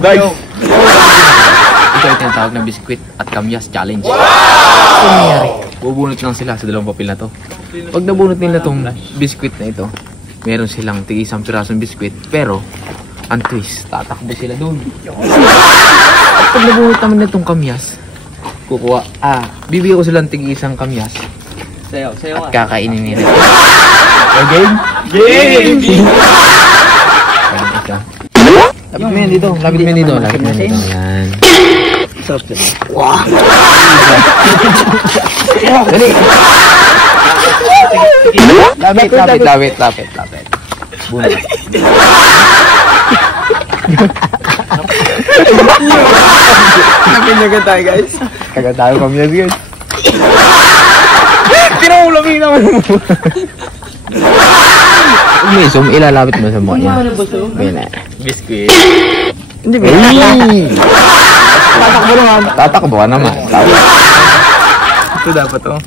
Guys! Ito ay tinatawag na biskwit at kamyas challenge. Ano nangyari? Bubunot lang sila sa dalawang papel na to. Pag nabunot nila tong biskwit na ito, meron silang tig-isang pirasong biskwit, pero ang twist, tatakbo sila dun. At pag nabunot naman na itong kamyas, bibigyan ko silang tig-isang kamyas. Sayo at kakainin nila. Okay? Game! Lapit mo yan dito. Lapit mo yan dito. Yan. Sarap yan. Wow! Dali! Lapit. Bunot. Napinyagan tayo, guys. Kagad tayo kamyas, guys. Pinahulami naman mo. Misum, ilalapit mo sa mukha niya. Bina. Biscuit. Hindi ba? Tatakbo naman. Tatakbo ka naman. Ito dapat to.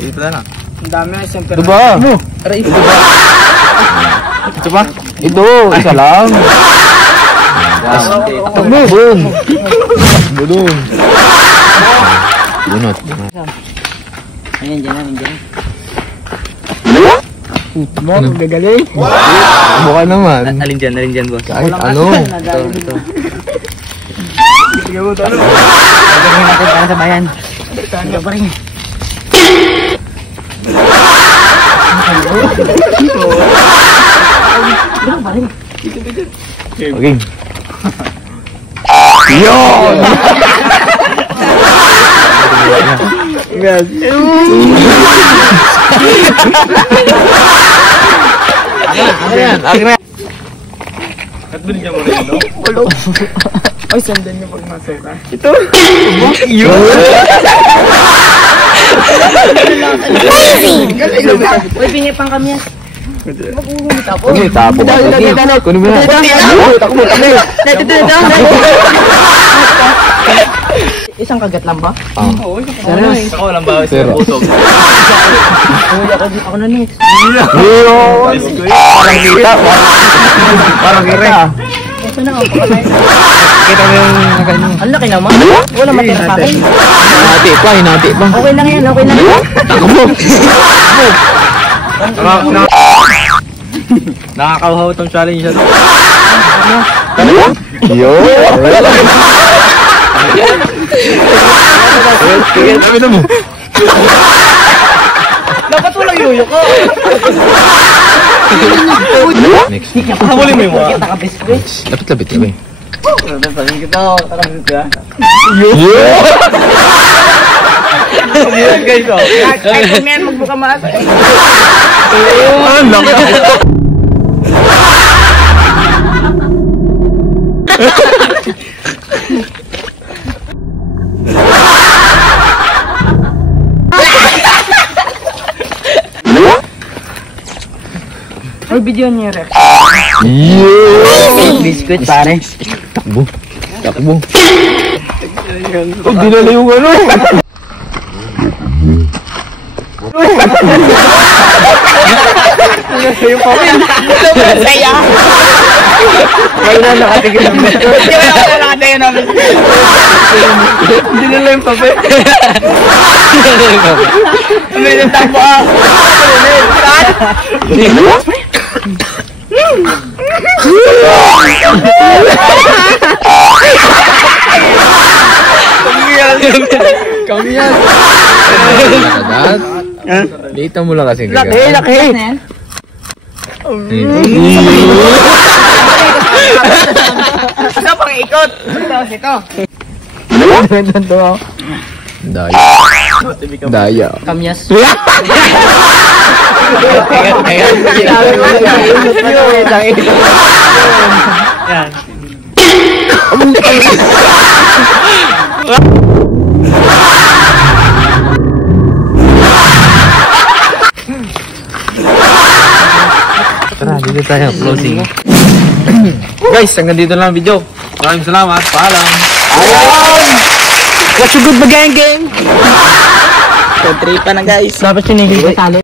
Ito na lang. Ang dami na siyempre. Ito ba? Aray, ito ba? Ito ba? Ito, isa lang. Takbo. Boom. Takbo dun. Bunot. Ayan, dyan. Mo, gagaling. Takbo ka naman. Alin dyan, boss. Kahit ano. Ito. Sige mo, talo. Gagawin natin para sa bayan. Tanda pa rin. Okay. Yun! Guys. Akin na. At binigyan mo rin, no? Ulo. Ay, sundan niyo pag masuka. Ito. Uy, bingi pang kamyas. Tapo. Kuno mo na. Takbo. Isang kagat lang ba? Oo. Ako lang ba? Pero. Pusog. Uy, ako na next. Parang kita. Parang kita. Ito na, pakasay. Kita mo yung ganyan. Ang laki naman. Wala matira sa akin. Hinati pa. Okay lang yan. Takbo. Nakakauhaw itong challenge na to. Yo. Dami na mo. Dapat walang yuyo ko. Next. Habulin mo yung mga. Kita ka biskuit. Lapit kami. Sabihin kita. Takabis ka. Yan guys, oh. Kahit kung yan, magbuka maasa. Ay, video niya rep. Biscuit pare. Takbo. Oh, dinala yung ano. Yung papel. Saya. Wala na nakatigil ng beto. Hindi nila yung papel. May nagtampo ka. Kamyas. Dito mo lang kasi. Laki. Isa pang ikot. Ito. Daya. Kamyas. Yan. Tara, dito tayo. Closing. Guys, hanggang dito lang ang video. Maraming salamat. Paalam. What's your good bagay game? So, 3 pa na guys. Dapat sinigil ko talo.